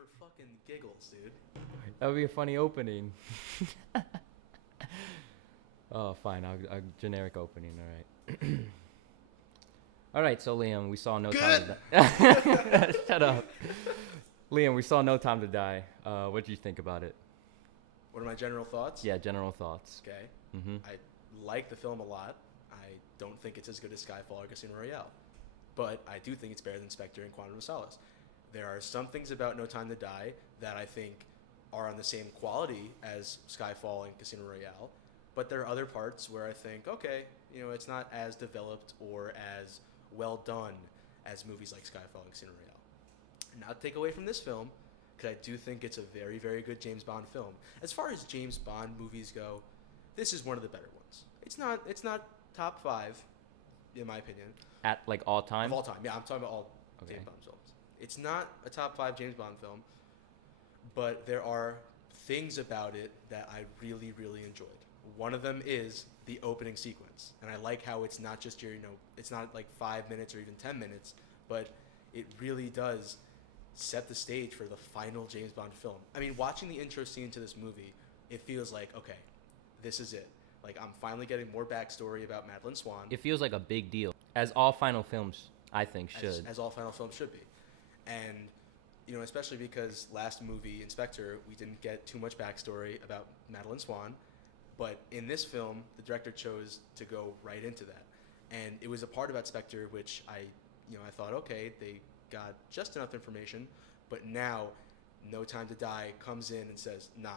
for fucking giggles, dude. That would be a funny opening. Oh, fine. I'll generic opening. All right. All right. So Liam, we saw No Time to Die. Shut up. Liam, we saw No Time to Die. What did you think about it? What are my general thoughts? Yeah, general thoughts. Okay. Mm-hmm. I like the film a lot. I don't think it's as good as Skyfall or Casino Royale, but I do think it's better than Spectre and Quantum of Solace. There are some things about No Time to Die that I think are on the same quality as Skyfall and Casino Royale, but there are other parts where I think, okay, it's not as developed or as well done as movies like Skyfall and Casino Royale. Not to take away from this film, because I do think it's a very, very good James Bond film. As far as James Bond movies go, this is one of the better ones. It's not top 5, in my opinion. At like all time. Of all time, yeah. I'm talking about all Okay. James Bond films. It's not a top 5 James Bond film, but there are things about it that I really, really enjoyed. One of them is the opening sequence, and I like how it's not just it's not like 5 minutes or even 10 minutes, but it really does set the stage for the final James Bond film. I mean, watching the intro scene to this movie, it feels like, okay, this is it. Like, I'm finally getting more backstory about Madeline Swan. It feels like a big deal, as all final films, I think, should. As all final films should be. And, especially because last movie, Inspector, we didn't get too much backstory about Madeline Swan. But in this film, the director chose to go right into that. And it was a part about Spectre which I thought, okay, they got just enough information. But now, No Time to Die comes in and says, nah,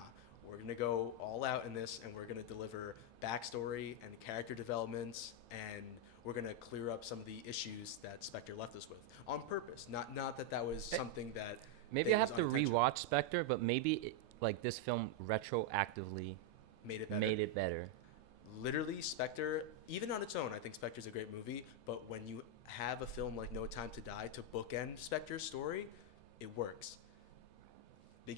we're going to go all out in this, and we're going to deliver backstory and character developments, and we're going to clear up some of the issues that Spectre left us with on purpose. Not that was something that Maybe I was have to unintentional. rewatch Spectre, but maybe like this film retroactively Made it better. made it better. Literally, Spectre, even on its own, I think Spectre's a great movie, but when you have a film like No Time to Die to bookend Spectre's story, it works. The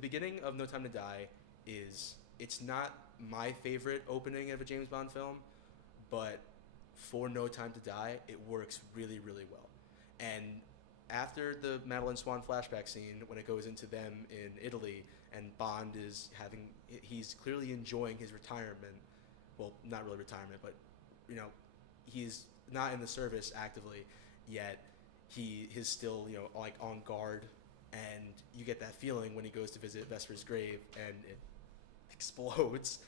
beginning of No Time to Die it's not my favorite opening of a James Bond film, but for No Time to Die, it works really, really well. And after the Madeline Swan flashback scene, when it goes into them in Italy, and Bond he's clearly enjoying his retirement. Well, not really retirement, but he's not in the service actively, yet he is still like on guard, and you get that feeling when he goes to visit Vesper's grave and it explodes,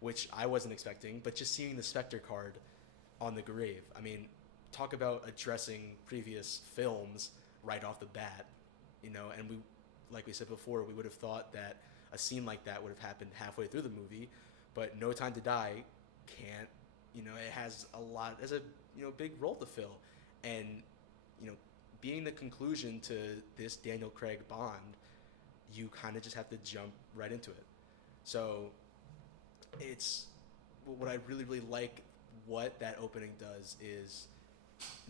which I wasn't expecting. But just seeing the Spectre card on the grave, I mean, talk about addressing previous films right off the bat, and like we said before, we would have thought that a scene like that would have happened halfway through the movie, but No Time to Die can't. It has a big role to fill, and being the conclusion to this Daniel Craig Bond, you kind of just have to jump right into it. So it's what I really, really like. What that opening does is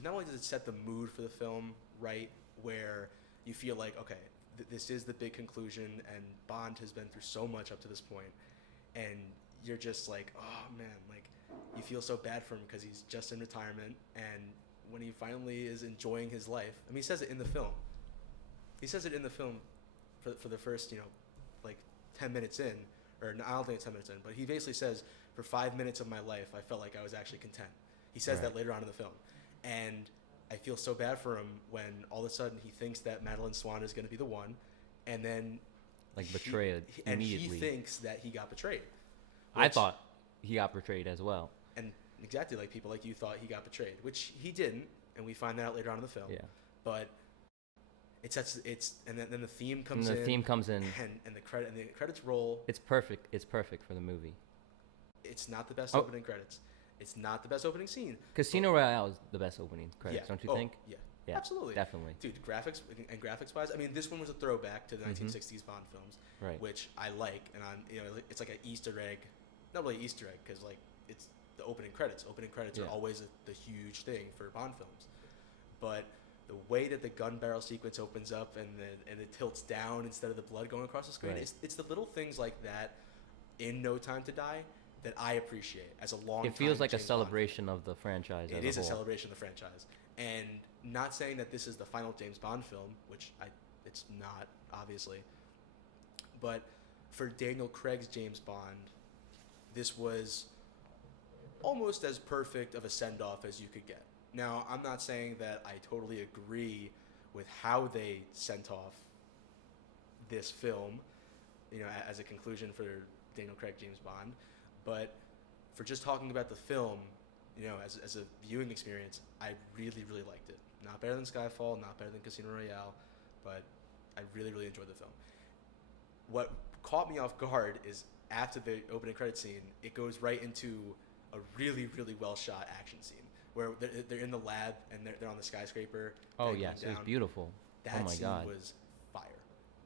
not only does it set the mood for the film right, where you feel like, okay, this is the big conclusion, and Bond has been through so much up to this point, and you're just like, oh man, like you feel so bad for him because he's just in retirement, and when he finally is enjoying his life, I mean, he says it in the film. He says it in the film for the first, like 10 minutes in, or no, I don't think it's 10 minutes in, but he basically says, for 5 minutes of my life, I felt like I was actually content. He says that later on in the film. And I feel so bad for him when all of a sudden he thinks that Madeline Swan is going to be the one, and then Betrayed immediately. he thinks that he got betrayed. I thought he got betrayed as well. And exactly like people like you thought he got betrayed, which he didn't, and we find that out later on in the film. Yeah. But and then the theme comes And in. the theme comes in. And the credits roll. It's perfect. It's perfect for the movie. It's not the best opening credits. It's not the best opening scene. Casino Royale is the best opening credits, Yeah. don't you think? Yeah, absolutely. Definitely. Dude, graphics wise, I mean, this one was a throwback to the 1960s Bond films, Right. which I like, and it's like an Easter egg, not really Easter egg, because like it's the opening credits. Opening credits are always the huge thing for Bond films, but the way that the gun barrel sequence opens up and it tilts down instead of the blood going across the screen, Right. it's the little things like that in No Time to Die that I appreciate as a long. It feels like a James Bond celebration of the franchise. It as is a a whole. celebration of the franchise, and not saying that this is the final James Bond film, which I it's not, obviously. But for Daniel Craig's James Bond, this was almost as perfect of a send off as you could get. Now, I'm not saying that I totally agree with how they sent off this film, as a conclusion for Daniel Craig James Bond, but for just talking about the film, as a viewing experience, I really, really liked it. Not better than Skyfall, not better than Casino Royale, but I really, really enjoyed the film. What caught me off guard is after the opening credit scene, it goes right into a really, really well shot action scene where they're in the lab and they're on the skyscraper. Oh yes, it was beautiful. That oh my scene god, was fire.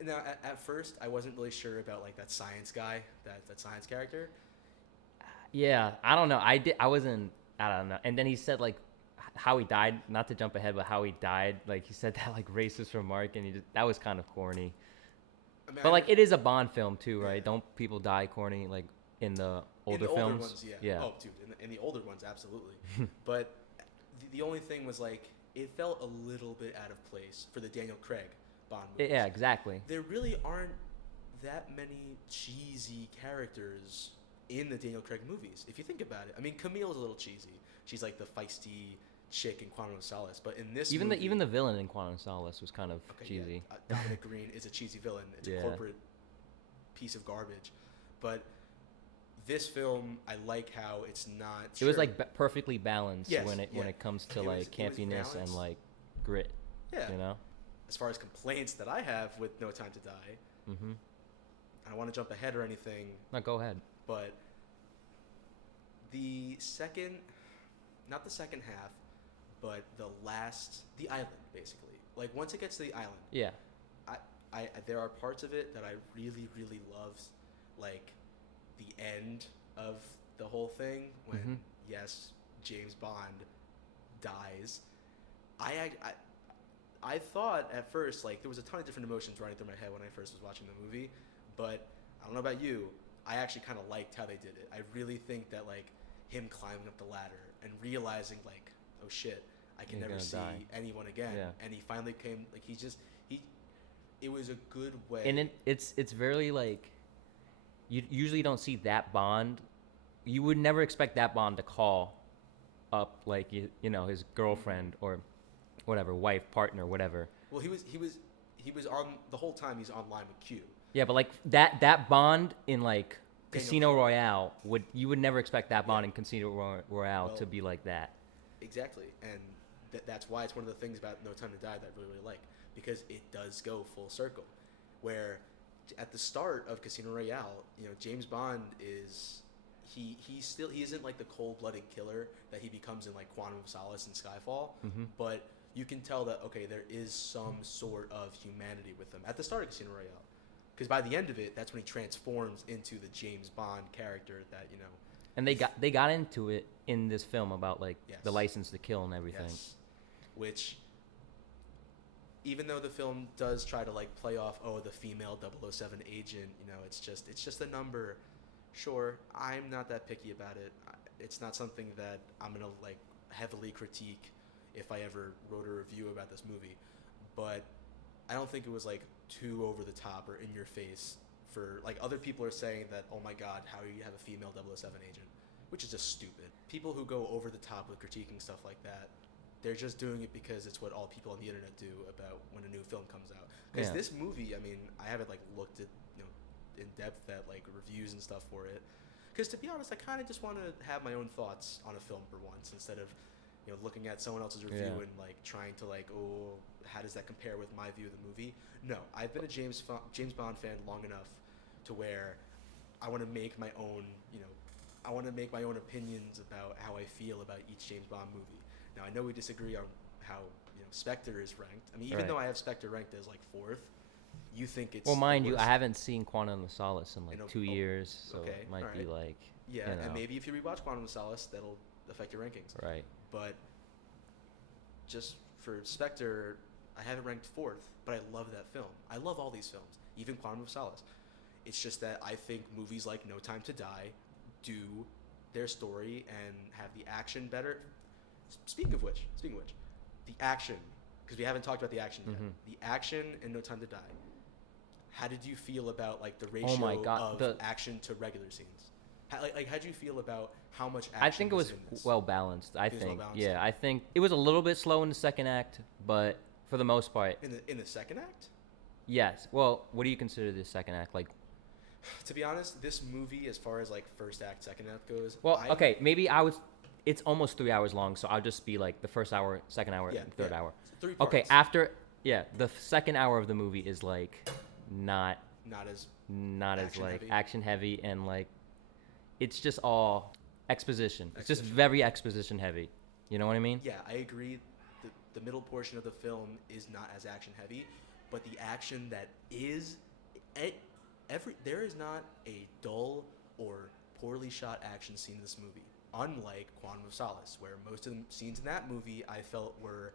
Now, at first, I wasn't really sure about like that science guy, that science character. yeah. I don't know. I wasn't. I don't know. And then he said like how he died. Not to jump ahead, but how he died. Like he said that like racist remark, and that was kind of corny. I mean, But like it is a Bond film too, right? Don't people die corny like in the older films? Older ones, yeah. Oh, dude, in the older ones, absolutely. But the only thing was like it felt a little bit out of place for the Daniel Craig Bond movies. Yeah, exactly. There really aren't that many cheesy characters in the Daniel Craig movies. If you think about it, I mean, Camille's a little cheesy. She's like the feisty chick in Quantum of Solace, but in this movie, even the villain in Quantum of Solace was kind of cheesy. Yeah, Dominic Green is a cheesy villain. It's a corporate piece of garbage, but this film, I like how it's not. It was like perfectly balanced when it comes to like campiness and like grit. Yeah. As far as complaints that I have with No Time to Die, I don't want to jump ahead or anything. No, go ahead. But not the second half, but the island, basically. Like once it gets to the island. Yeah. I there are parts of it that I really, really love, like the end of the whole thing when yes, James Bond dies. I thought at first like there was a ton of different emotions running through my head when I first was watching the movie, but I don't know about you, I actually kind of liked how they did it. I really think that like him climbing up the ladder and realizing like, oh shit, I can never see anyone again, and he finally came like it was a good way. And it's very like you usually don't see that Bond. You would never expect that Bond to call up like his girlfriend or whatever, wife, partner, whatever. Well, he was on the whole time. He's online with Q. Yeah, but like that Bond in like Casino Royale you would never expect that Bond in Casino Royale to be like that. Exactly, and that's why it's one of the things about No Time to Die that I really, really like, because it does go full circle, where at the start of Casino Royale, James Bond is he isn't like the cold-blooded killer that he becomes in like Quantum of Solace and Skyfall, but you can tell that there is some sort of humanity with him at the start of Casino Royale, because by the end of it, that's when he transforms into the James Bond character that And they got into it in this film about like the license to kill and everything. Yes. Which, even though the film does try to like play off the female 007 agent, it's just a number. Sure, I'm not that picky about it. It's not something that I'm gonna like heavily critique if I ever wrote a review about this movie. But I don't think it was like too over the top or in your face. For like other people are saying that, oh my god, how do you have a female 007 agent, which is just stupid. People who go over the top with critiquing stuff like that, they're just doing it because it's what all people on the internet do about when a new film comes out. Because this movie, I mean, I haven't like looked at in depth at like reviews and stuff for it. Because to be honest, I kind of just want to have my own thoughts on a film for once instead of looking at someone else's review and like trying to like, oh, how does that compare with my view of the movie? No, I've been a James Bond fan long enough to where I want to make my own, I want to make my own opinions about how I feel about each James Bond movie. Now, I know we disagree on how Spectre is ranked. I mean, even though I have Spectre ranked as like 4th, you think it's mind you, I haven't seen Quantum of Solace in like 2 years, so it might be like and maybe if you rewatch Quantum of Solace, that'll affect your rankings. Right. But just for Spectre, I have it ranked 4th, but I love that film. I love all these films, even Quantum of Solace. It's just that I think movies like No Time to Die do their story and have the action better. Speaking of which, the action because we haven't talked about the action yet. Mhm. The action in No Time to Die. How did you feel about like the ratio Oh my God, of action to regular scenes? How did you feel about how much action? I think it was in this? well balanced. I It was well think. balanced? Yeah, I think it was a little bit slow in the second act, but for the most part, In the second act. yes. Well, what do you consider the second act? Like, To be honest, this movie, as far as like first act, second act goes, well, okay, maybe I was. It's almost 3 hours long, so I'll just be like the first hour, second hour, Yeah, and third yeah. hour. So 3 parts. Okay, after the second hour of the movie is like not Not as as Action like heavy. action heavy and like it's just all exposition. It's just Exposition. very exposition heavy. You know what I mean? yeah, I agree. The middle portion of the film is not as action heavy, but the action that is, there is not a dull or poorly shot action scene in this movie. Unlike Quantum of Solace, where most of the scenes in that movie I felt were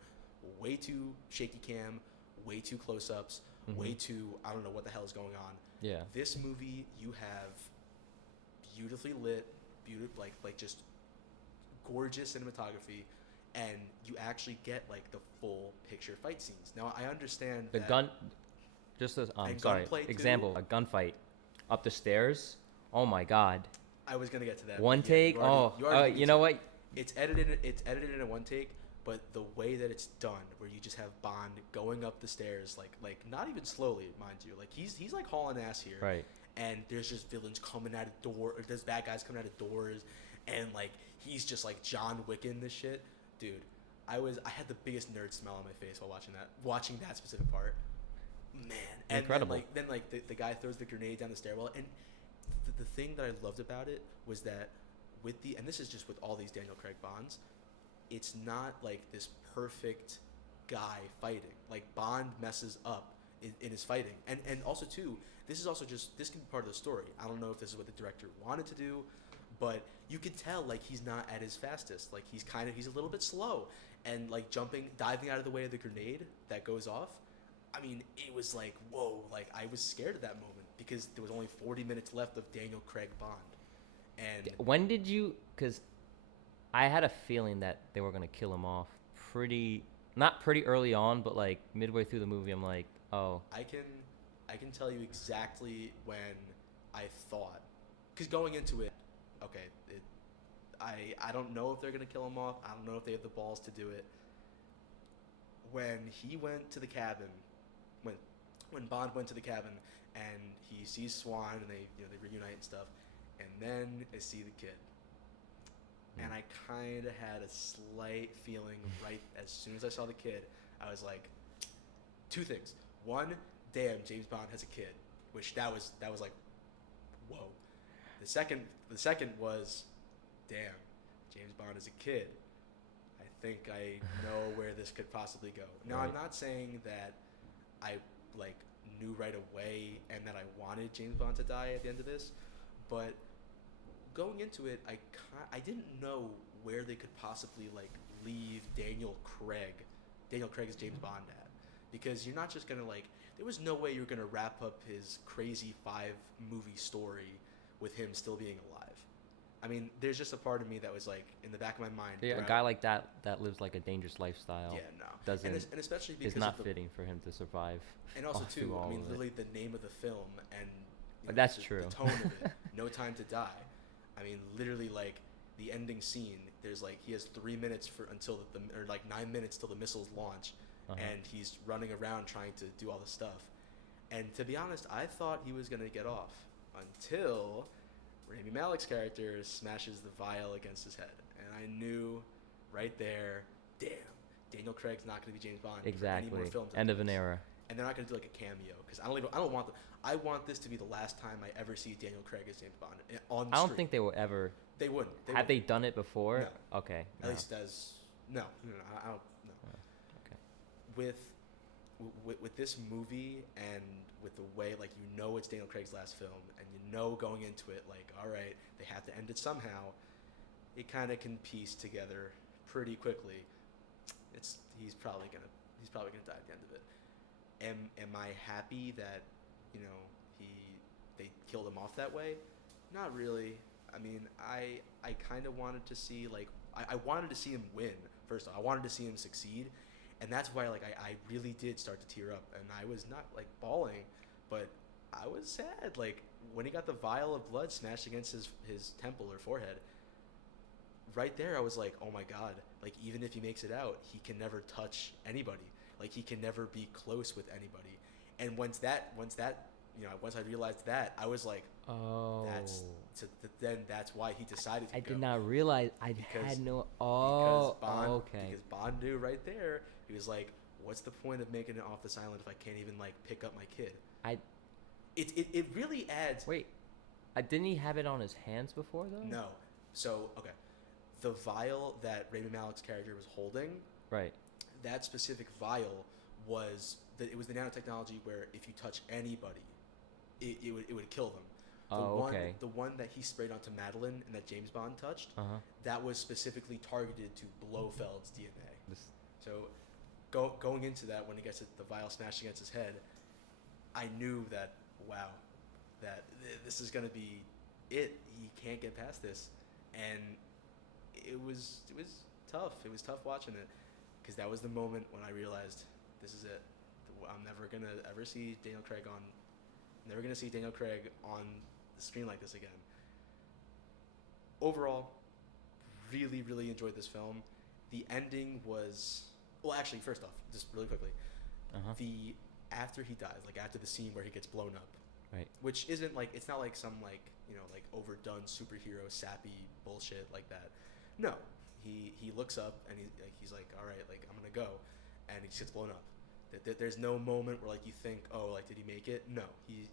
way too shaky cam, way too close ups, way too, I don't know what the hell is going on. Yeah. This movie, you have beautifully lit, like just gorgeous cinematography, and you actually get like the full picture fight scenes. Now I understand The that gun, just as And sorry, gunplay, too? example, a gunfight up the stairs. Oh my God, I was gonna get to that. one but yeah, take. you already- you already beat me you to know it. what? It's edited in a one take, but the way that it's done, where you just have Bond going up the stairs, like not even slowly, mind you, like he's like hauling ass here, Right. and there's just villains coming out of door, or there's bad guys coming out of doors, and like he's just like John Wick in this shit, dude. I had the biggest nerd smile on my face while watching that specific part, man. And Incredible. Then the guy throws the grenade down the stairwell, and the thing that I loved about it was that and this is just with all these Daniel Craig Bonds, it's not like this perfect guy fighting. Like Bond messes up in his fighting, and also too, this can be part of the story. I don't know if this is what the director wanted to do, but you could tell like he's not at his fastest. Like he's a little bit slow, and like diving out of the way of the grenade that goes off. I mean, it was like, whoa, like I was scared at that moment because there was only 40 minutes left of Daniel Craig Bond. And When did you? Because I had a feeling that they were gonna kill him off not pretty early on, but like midway through the movie, I'm like, oh, I can tell you exactly when I thought, because going into it, okay, I don't know if they're gonna kill him off. I don't know if they have the balls to do it. When he went to the cabin, when Bond went to the cabin and he sees Swan and they reunite and stuff, and then I see the kid, and I kind of had a slight feeling right as soon as I saw the kid. I was like, two things. One, damn, James Bond has a kid, which that was like, whoa. The second was, damn, James Bond is a kid. I think I know where this could possibly go. Now, Right. I'm not saying that I like knew right away and that I wanted James Bond to die at the end of this, but going into it, I didn't know where they could possibly like leave Daniel Craig's James Bond at, because you're not just gonna like. There was no way you're gonna wrap up his crazy 5-movie story with him still being alive. I mean, there's just a part of me that was like in the back of my mind. yeah, a throughout- guy like that lives like a dangerous lifestyle. Yeah, no. Doesn't and especially because is not of the, fitting for him to survive. and also all through too, all I mean, of it. literally the name of the film and But that's the true. tone of it, No Time to Die. I mean, literally like the ending scene. There's like he has 3 minutes or like 9 minutes till the missiles launch, Uh-huh. and he's running around trying to do all this stuff. And to be honest, I thought he was gonna get off until Rami Malek's character smashes the vial against his head, and I knew right there, damn, Daniel Craig's not gonna be James Bond for any Exactly. more films. End after of an this. era. And they're not gonna do like a cameo because I don't want I want this to be the last time I ever see Daniel Craig as James Bond on. I don't screen. think they will ever. They wouldn't. Have they done it before? No. Okay. At no. least as no, I don't no. Okay. With this movie and with the way like it's Daniel Craig's last film and going into it like all right, they have to end it somehow. It kind of can piece together pretty quickly. He's probably gonna die at the end of it. Am I happy that they killed him off that way? Not really. I mean, I kind of wanted to see like I wanted to see him win. First off, I wanted to see him succeed, And that's why like I really did start to tear up, and I was not like bawling, but I was sad. Like when he got the vial of blood smashed against his temple or forehead, right there I was like, oh my god, like even if he makes it out, he can never touch anybody. Like he can never be close with anybody. And once I realized that, I was like, Oh. then that's why he decided to I go. did not realize. I Because- had no. Because Oh. Bond, Okay. because Bond knew right there. He was like, "What's the point of making it off this island if I can't even like pick up my kid?" It really adds. Wait. Didn't he have it on his hands before though? No, so okay, the vial that Rami Malek's character was holding, Right. that specific vial was it was the nanotechnology where if you touch anybody, it would kill them. Okay. The one that he sprayed onto Madeline and that James Bond touched, Uh huh. that was specifically targeted to Blofeld's DNA. This. So, going into that, when he gets the vial smashed against his head, I knew that wow, this is gonna be it. He can't get past this, and it was tough. It was tough watching it, because that was the moment when I realized this is it. I'm never gonna ever see Daniel Craig on. Never gonna see Daniel Craig on the screen like this again. Overall, really, really enjoyed this film. The ending was well. Actually, first off, just really quickly, Uh huh. the after he dies, like after the scene where he gets blown up, Right. which isn't like it's not like some like like overdone superhero sappy bullshit like that. No, he looks up and he's like, all right, like I'm gonna go, and he just gets blown up. There's no moment where like you think, oh, like did he make it? No,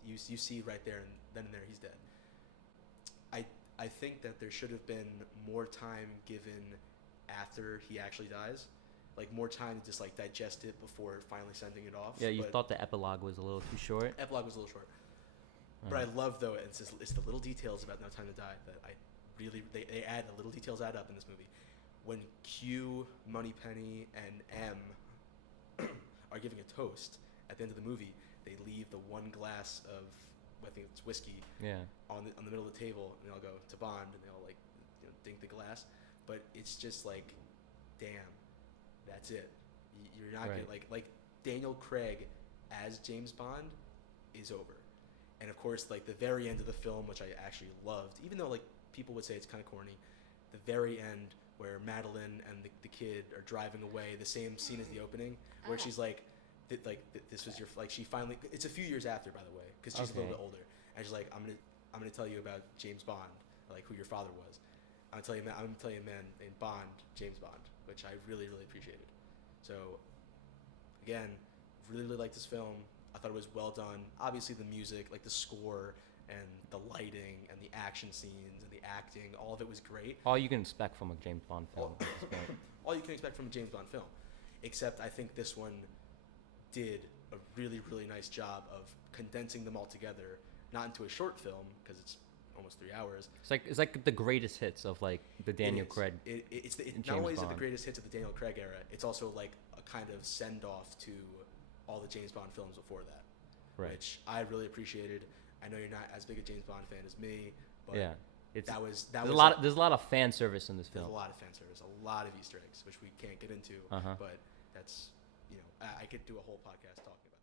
you see right there and then and there he's dead. I think that there should have been more time given after he actually dies, like more time to just like digest it before finally sending it off. Yeah, you But thought the epilogue was a little too short. epilogue was a little short. But I love though it's the little details about No Time to Die that I really they add the little details add up in this movie. When Q, Moneypenny, and M are giving a toast at the end of the movie, they leave the one glass of I think it's whiskey Yeah. on the middle of the table, and they all go to Bond, and they all like dink the glass. But it's just like, damn, that's it. You're not Right. gonna like Daniel Craig as James Bond is over. And of course, like the very end of the film, which I actually loved, even though like people would say it's kind of corny, the very end where Madeline and the kid are driving away, the same scene as the opening, where she's like, this was your like she finally. It's a few years after, by the way, because she's a little bit older, and she's like, I'm gonna tell you about James Bond, like who your father was. I'm gonna tell you a man named Bond, James Bond, which I really really appreciated. So, again, really liked this film. I thought it was well done. Obviously, the music, like the score and the lighting and the action scenes and the acting, all of it was great. All you can expect from a James Bond film at this point. All you can expect from a James Bond film, except I think this one did a really, really nice job of condensing them all together, not into a short film because it's almost 3 hours. It's like the greatest hits of like the Daniel It is. Craig. It's not James only is it the Bond. greatest hits of the Daniel Craig era, it's also like a kind of send off to all the James Bond films before that, Right. which I really appreciated. I know you're not as big a James Bond fan as me, but Yeah. It's that there's was there's a lot of fan service in this there's film. a lot of fan service, a lot of Easter eggs, which we can't get into, Uh-huh. but that's I could do a whole podcast talking about.